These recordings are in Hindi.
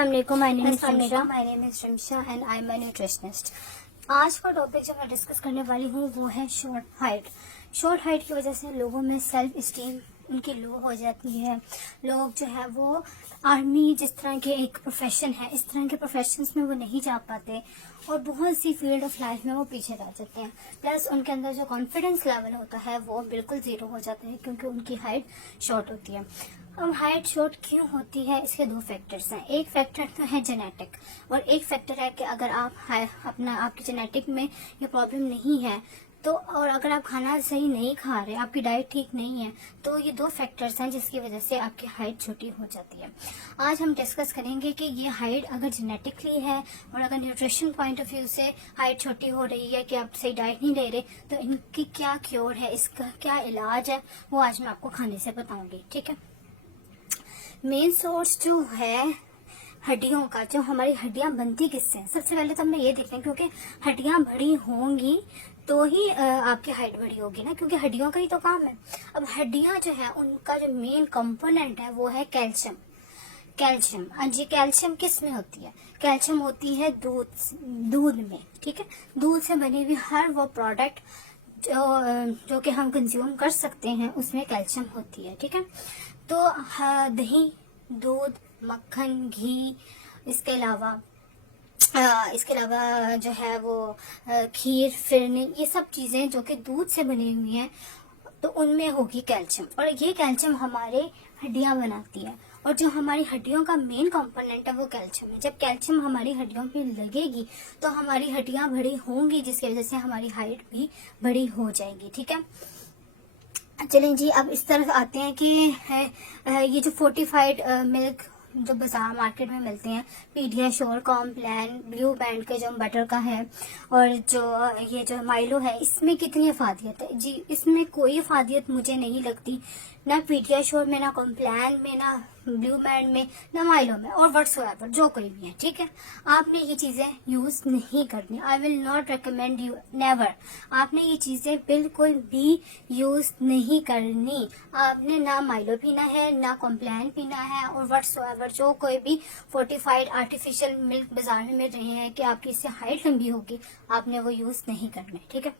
अस्सलामुअलैकुम, my name is Shamsha and I am a nutritionist. आज का टॉपिक जो मैं डिस्कस करने वाली हूँ वो है शॉर्ट हाइट। शॉर्ट हाइट की वजह से लोगों में सेल्फ स्टीम उनकी लो हो जाती है। लोग जो है वो आर्मी जिस तरह के एक प्रोफेशन है, इस तरह के प्रोफेशंस में वो नहीं जा पाते और बहुत सी फील्ड ऑफ लाइफ में वो पीछे रह जाते हैं। प्लस उनके अंदर जो कॉन्फिडेंस लेवल होता है वो बिल्कुल जीरो हो जाता है क्योंकि उनकी हाइट शॉर्ट होती है। अब हाइट शॉर्ट क्यों होती है, इसके दो फैक्टर्स हैं। एक फैक्टर तो है जेनेटिक और एक फैक्टर है कि अगर आप आपकी जेनेटिक में ये प्रॉब्लम नहीं है तो, और अगर आप खाना सही नहीं खा रहे, आपकी डाइट ठीक नहीं है, तो ये दो फैक्टर्स हैं जिसकी वजह से आपकी हाइट छोटी हो जाती है। आज हम डिस्कस करेंगे कि ये हाइट अगर जेनेटिकली है और अगर न्यूट्रिशन पॉइंट ऑफ व्यू से हाइट छोटी हो रही है कि आप सही डाइट नहीं ले रहे, तो इनकी क्या क्योर है, इसका क्या इलाज है, वो आज मैं आपको खाने से बताऊंगी। ठीक है। मेन सोर्स जो है हड्डियों का, जो हमारी हड्डियां बनती किससे हैं, सबसे पहले तो हमें ये देखते हैं क्योंकि हड्डियां बड़ी होंगी तो ही आपकी हाइट बड़ी होगी ना, क्योंकि हड्डियों का ही तो काम है। अब हड्डियां जो है उनका जो मेन कंपोनेंट है वो है कैल्शियम। कैल्शियम जी, कैल्शियम किस में होती है? कैल्शियम होती है दूध में। ठीक है। दूध से बनी हुई हर वो प्रोडक्ट जो कि हम कंज्यूम कर सकते हैं उसमें कैल्शियम होती है। ठीक है। तो दही, दूध, मक्खन, घी, इसके अलावा जो है वो खीर, फिरनी, ये सब चीजें जो कि दूध से बनी हुई हैं तो उनमें होगी कैल्शियम और ये कैल्शियम हमारे हड्डियां बनाती है और जो हमारी हड्डियों का मेन कंपोनेंट है वो कैल्शियम है। जब कैल्शियम हमारी हड्डियों पे लगेगी तो हमारी हड्डियां बड़ी होंगी जिसकी वजह से हमारी हाइट भी बड़ी हो जाएगी। ठीक है। चलें जी, अब इस तरफ आते हैं कि ये जो फोर्टिफाइड मिल्क जो बाजार मार्केट में मिलते हैं, पीडियाश्योर, कॉम्प्लान, ब्लू बैंड के जो बटर का है और जो ये जो माइलो है, इसमें कितनी अफादियत है जी? इसमें कोई अफादियत मुझे नहीं लगती, ना पीडियाश्योर में, ना कॉम्प्लान में, ना ब्लू बैंड में, ना माइलो में और व्हाट्सएवर जो कोई भी है। ठीक है। आपने ये चीजें यूज नहीं करनी। I will not recommend you, never. आपने ये चीजें बिल्कुल भी यूज नहीं करनी। आपने ना माइलो पीना है, ना कॉम्प्लान पीना है और व्हाट्सएवर जो कोई भी फोर्टिफाइड आर्टिफिशियल मिल्क बाजार में मिल रहे हैं कि आपकी इससे हाइट लंबी होगी, आपने वो यूज नहीं करने। ठीक है।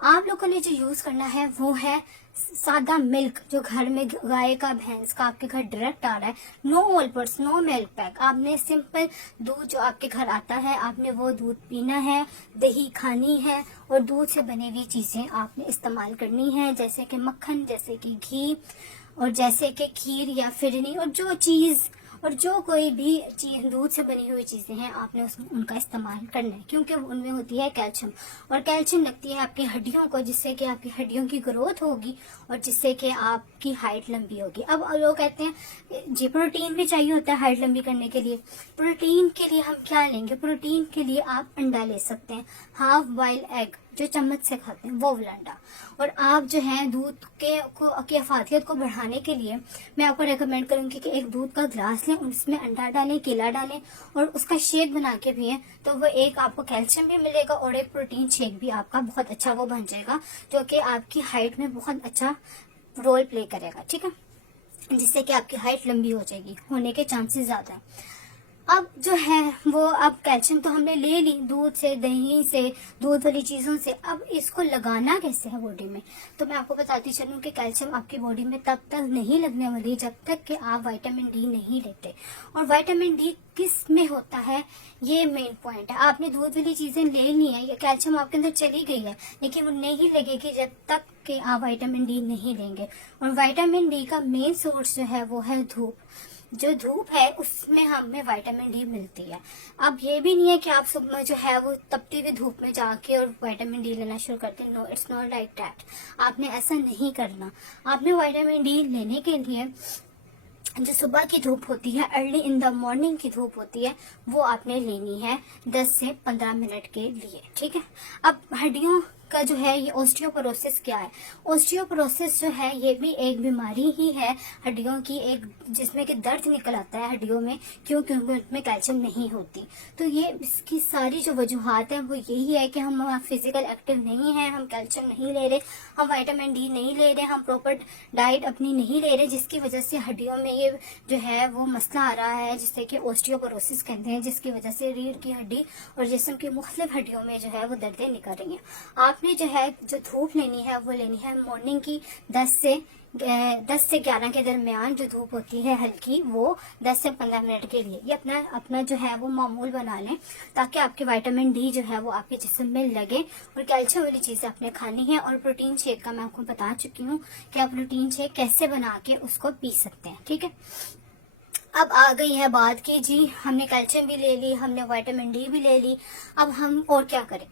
आप लोगों ने जो यूज करना है वो है सादा मिल्क, जो घर में गाय का, भैंस का आपके घर डायरेक्ट आ रहा है। No Olpers, no milk pack. आपने सिंपल दूध जो आपके घर आता है आपने वो दूध पीना है, दही खानी है और दूध से बनी हुई चीजें आपने इस्तेमाल करनी है, जैसे कि मक्खन, जैसे कि घी और जैसे कि खीर या फिरनी और जो कोई भी चीज दूध से बनी हुई चीजें हैं आपने उसमें उनका इस्तेमाल करना है क्योंकि उनमें होती है कैल्शियम और कैल्शियम लगती है आपकी हड्डियों को, जिससे कि आपकी हड्डियों की ग्रोथ होगी और जिससे कि आपकी हाइट लंबी होगी। अब लोग कहते हैं जी प्रोटीन भी चाहिए होता है हाइट लंबी करने के लिए। प्रोटीन के लिए हम क्या लेंगे? प्रोटीन के लिए आप अंडा ले सकते हैं, हाफ बॉइल एग जो चम्मच से खाते हैं वो वाला अंडा। और आप जो है दूध की अफादियत को बढ़ाने के लिए मैं आपको रेकमेंड करूंगी कि एक दूध का ग्लास लें, उसमें अंडा डालें, केला डालें और उसका शेक बना के पिएं, तो वो एक आपको कैल्शियम भी मिलेगा और एक प्रोटीन शेक भी आपका बहुत अच्छा वो बन जाएगा जो कि आपकी हाइट में बहुत अच्छा रोल प्ले करेगा। ठीक है। जिससे कि आपकी हाइट लंबी हो जाएगी, होने के चांसेस ज्यादा है। अब जो है वो, अब कैल्शियम तो हमने ले ली दूध से, दही से, दूध वाली चीजों से। अब इसको लगाना कैसे है बॉडी में, तो मैं आपको बताती चलूं कि कैल्शियम आपकी बॉडी में तब तक नहीं लगने वाली जब तक कि आप विटामिन डी नहीं लेते। और विटामिन डी किस में होता है, ये मेन पॉइंट है। आपने दूध वाली चीजें ले ली है, ये कैल्शियम आपके अंदर चली गई है, लेकिन वो नहीं लगेगी जब तक कि आप विटामिन डी नहीं लेंगे। और विटामिन डी का मेन सोर्स जो है वो है धूप। जो धूप है उसमें हमें विटामिन डी मिलती है। अब ये भी नहीं है कि आप सुबह जो है वो तपती हुई धूप में जाके और विटामिन डी लेना शुरू करते हैं। No, it's not like that. आपने ऐसा नहीं करना। आपने विटामिन डी लेने के लिए जो सुबह की धूप होती है, अर्ली इन द मॉर्निंग की धूप होती है, वो आपने लेनी है 10 से 15 मिनट के लिए। ठीक है। अब हड्डियों का जो है ये ऑस्टियोपोरोसिस क्या है। ऑस्टियोपोरोसिस जो है ये भी एक बीमारी ही है हड्डियों की, एक जिसमें कि दर्द निकल आता है हड्डियों में, क्योंकि उनमें कैल्शियम नहीं होती। तो ये इसकी सारी जो वजूहात है वो यही है कि हम फिजिकल एक्टिव नहीं है, हम कैल्शियम नहीं ले रहे, हम विटामिन डी नहीं ले रहे, हम प्रॉपर डाइट अपनी नहीं ले रहे, जिसकी वजह से हड्डियों में ये जो है वो मसला आ रहा है, जिससे कि ऑस्टियोपोरोसिस कहते हैं, जिसकी वजह से रीढ़ की हड्डी और जिस्म की मुख्तलिफ हड्डियों में जो है वो दर्दें निकल रही हैं। आपने जो है जो धूप लेनी है वो लेनी है मॉर्निंग की 10 से 11 के दरमियान जो धूप होती है हल्की, वो 10 से 15 मिनट के लिए ये अपना जो है वो मामूल बना लें, ताकि आपके विटामिन डी जो है वो आपके जिस्म में लगे। और कैल्शियम वाली चीजें आपने खानी है। और प्रोटीन शेक का मैं आपको बता चुकी हूँ कि आप प्रोटीन शेक कैसे बना के उसको पी सकते हैं, ठीक है। अब आ गई है बात की जी, हमने कैल्शियम भी ले ली, हमने विटामिन डी भी ले ली, अब हम और क्या करें।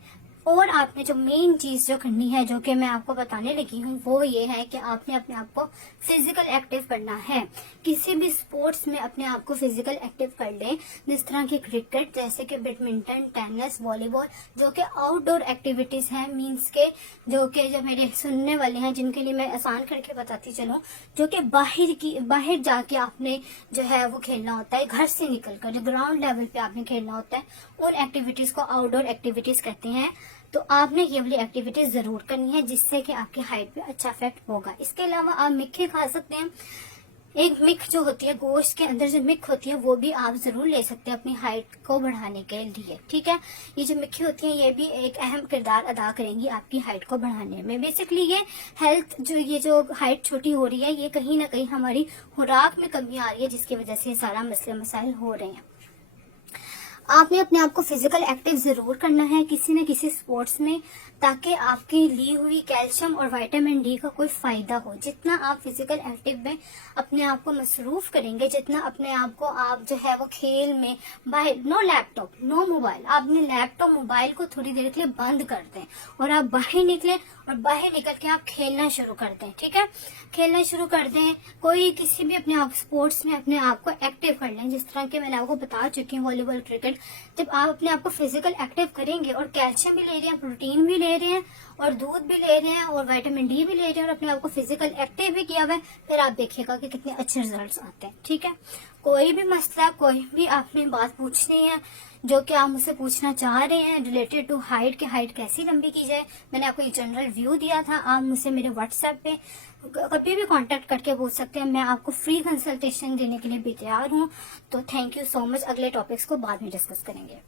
और आपने जो मेन चीज जो करनी है, जो कि मैं आपको बताने लगी हूँ, वो ये है कि आपने अपने आप को फिजिकल एक्टिव करना है। किसी भी स्पोर्ट्स में अपने आप को फिजिकल एक्टिव कर लें, जिस तरह की क्रिकेट, जैसे कि बैडमिंटन, टेनिस, वॉलीबॉल, जो कि आउटडोर एक्टिविटीज हैं, मीन्स के जो मेरे सुनने वाले हैं जिनके लिए मैं आसान करके बताती चलूँ, जो कि बाहर जाके आपने जो है वो खेलना होता है, घर से निकलकर जो ग्राउंड लेवल पे आपने खेलना होता है, और एक्टिविटीज को आउटडोर एक्टिविटीज कहते हैं। तो आपने ये वाली एक्टिविटीज जरूर करनी है, जिससे कि आपकी हाइट पे अच्छा इफेक्ट होगा। इसके अलावा आप मिक्की खा सकते हैं। एक मिक जो होती है, गोश्त के अंदर जो मिक होती है, वो भी आप जरूर ले सकते हैं अपनी हाइट को बढ़ाने के लिए, ठीक है। ये जो मिक्की होती है ये भी एक अहम किरदार अदा करेंगी आपकी हाइट को बढ़ाने में। बेसिकली ये हेल्थ ये जो हाइट छोटी हो रही है, ये कहीं ना कहीं हमारी खुराक में कमी आ रही है, जिसकी वजह से सारा मसले मसाइल हो रहे हैं। आपने अपने आप को फिजिकल एक्टिव जरूर करना है किसी न किसी स्पोर्ट्स में, ताकि आपकी ली हुई कैल्शियम और विटामिन डी का कोई फायदा हो। जितना आप फिजिकल एक्टिव में अपने आप को मसरूफ करेंगे, जितना अपने आप को आप जो है वो खेल में बाहर, नो लैपटॉप नो मोबाइल, आपने लैपटॉप मोबाइल को थोड़ी देर के लिए बंद कर दें और आप बाहर निकले, और बाहर निकल के आप खेलना शुरू कर दें, ठीक है। खेलना शुरू कर दें, कोई किसी भी अपने आप स्पोर्ट्स में अपने आप को एक्टिव कर लें, जिस तरह के मैंने आपको बता चुकी हूँ, वॉलीबॉल, क्रिकेट। जब आप अपने आप को फिजिकल एक्टिव करेंगे और कैल्शियम भी ले रहे हैं, प्रोटीन भी ले रहे हैं, और दूध भी ले रहे हैं, और विटामिन डी भी ले रहे हैं, और अपने आप को फिजिकल एक्टिव भी किया हुआ है, फिर आप देखिएगा कि कितने अच्छे रिजल्ट्स आते हैं, ठीक है। कोई भी मसला, कोई भी आपने बात पूछनी है जो कि आप मुझसे पूछना चाह रहे हैं रिलेटेड टू हाइट, के हाइट कैसी लंबी की जाए, मैंने आपको एक जनरल व्यू दिया था। आप मुझसे मेरे व्हाट्सएप पे कभी भी कांटेक्ट करके पूछ सकते हैं। मैं आपको फ्री कंसल्टेशन देने के लिए भी तैयार हूँ। तो थैंक यू सो मच। अगले टॉपिक्स को बाद में डिस्कस करेंगे।